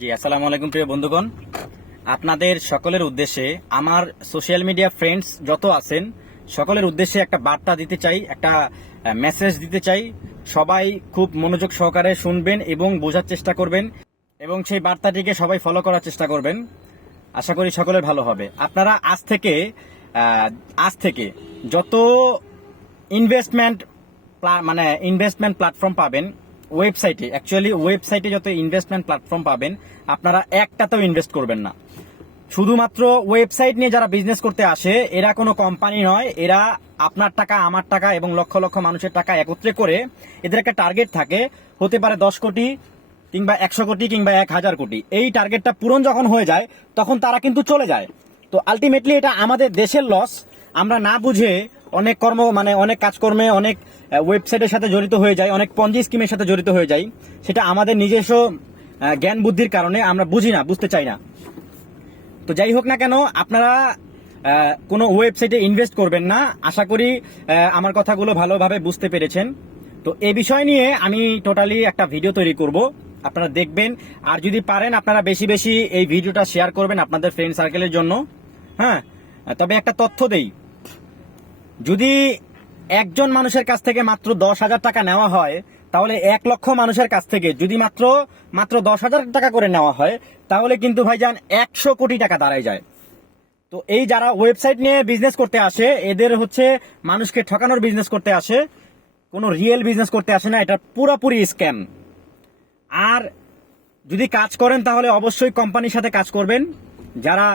জি, আসসালামু আলাইকুম প্রিয় বন্ধুগণ। আপনাদের সকলের উদ্দেশ্যে আমার সোশ্যাল মিডিয়া ফ্রেন্ডস যত আছেন সকলের উদ্দেশ্যে একটা বার্তা দিতে চাই, একটা মেসেজ দিতে চাই। সবাই খুব মনোযোগ সহকারে শুনবেন এবং বোঝার চেষ্টা করবেন এবং সেই বার্তাটিকে সবাই ফলো করার চেষ্টা করবেন। আশা করি সকলের ভালো হবে। আপনারা আজ থেকে যত ইনভেস্টমেন্ট ইনভেস্টমেন্ট প্ল্যাটফর্ম পাবেন, ওয়েবসাইটে যত ইনভেস্টমেন্ট প্ল্যাটফর্ম পাবেন, আপনারা একটাতেও ইনভেস্ট করবেন না। শুধুমাত্র ওয়েবসাইট নিয়ে যারা বিজনেস করতে আসে, এরা কোনো কোম্পানি নয়। এরা আপনার টাকা, আমার টাকা এবং লক্ষ লক্ষ মানুষের টাকা একত্রে করে এদের একটা টার্গেট থাকে, হতে পারে 10 কোটি কিংবা 100 কোটি কিংবা 1000 কোটি। এই টার্গেটটা পূরণ যখন হয়ে যায় তখন তারা কিন্তু চলে যায়। তো আলটিমেটলি এটা আমাদের দেশের লস। আমরা না বুঝে অনেক অনেক কাজকর্মে, অনেক ওয়েবসাইটের সাথে জড়িত হয়ে যায়, অনেক পঞ্জি স্কিমের সাথে জড়িত হয়ে যায়। সেটা আমাদের নিজস্ব জ্ঞান বুদ্ধির কারণে আমরা বুঝি না, বুঝতে চাই না। তো যাই হোক না কেন, আপনারা কোনো ওয়েবসাইটে ইনভেস্ট করবেন না। আশা করি আমার কথাগুলো ভালোভাবে বুঝতে পেরেছেন। তো এই বিষয় নিয়ে আমি টোটালি একটা ভিডিও তৈরি করব, আপনারা দেখবেন। আর যদি পারেন আপনারা বেশি বেশি এই ভিডিওটা শেয়ার করবেন আপনাদের ফ্রেন্ড সার্কেলের জন্য। হ্যাঁ, তবে একটা তথ্য দেই, যদি একজন মানুষের কাছ থেকে মাত্র 10,000 টাকা নেওয়া হয়, তাহলে 1 লক্ষ মানুষের কাছ থেকে যদি মাত্র 10,000 টাকা করে নেওয়া হয়, তাহলে কিন্তু ভাইজান 100 কোটি টাকা দাঁড়ায় যায়। তো এই যারা ওয়েবসাইট নিয়ে বিজনেস করতে আসে, এদের হচ্ছে মানুষকে ঠকানোর বিজনেস করতে আসে, কোনো রিয়েল বিজনেস করতে আসে না। এটা পুরোপুরি স্ক্যাম। আর যদি কাজ করেন তাহলে অবশ্যই কোম্পানির সাথে কাজ করবেন, যারা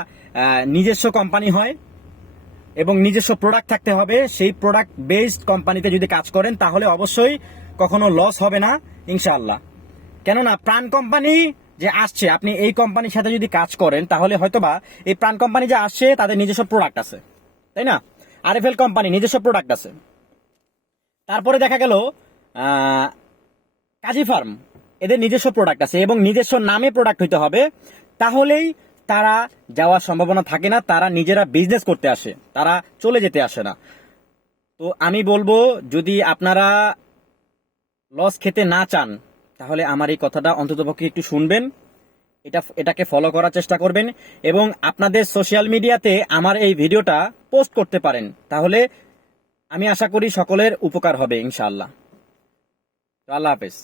নিজস্ব কোম্পানি হয় এবং নিজস্ব প্রোডাক্ট থাকতে হবে। সেই প্রোডাক্ট বেসড কোম্পানিতে যদি কাজ করেন তাহলে অবশ্যই কখনো লস হবে না ইনশাআল্লাহ। কেননা প্রাণ কোম্পানি যে আসছে, আপনি এই কোম্পানির সাথে যদি কাজ করেন তাহলে হয়তোবা এই প্রাণ কোম্পানি যে আসছে তাদের নিজস্ব প্রোডাক্ট আছে, তাই না? আরএফএল কোম্পানি নিজস্ব প্রোডাক্ট আছে। তারপরে দেখা গেল কাজী ফার্ম, এদের নিজস্ব প্রোডাক্ট আছে এবং নিজস্ব নামে প্রোডাক্ট হইতে হবে। তাহলেই তারা যাওয়ার সম্ভাবনা থাকে না। তারা নিজেরা বিজনেস করতে আসে, তারা চলে যেতে আসে না। তো আমি বলবো, যদি আপনারা লস খেতে না চান তাহলে আমার এই কথাটা অন্ততপক্ষে একটু শুনবেন, এটাকে ফলো করার চেষ্টা করবেন এবং আপনাদের সোশ্যাল মিডিয়াতে আমার এই ভিডিওটা পোস্ট করতে পারেন। তাহলে আমি আশা করি সকলের উপকার হবে ইনশাআল্লাহ। আল্লাহ হাফেজ।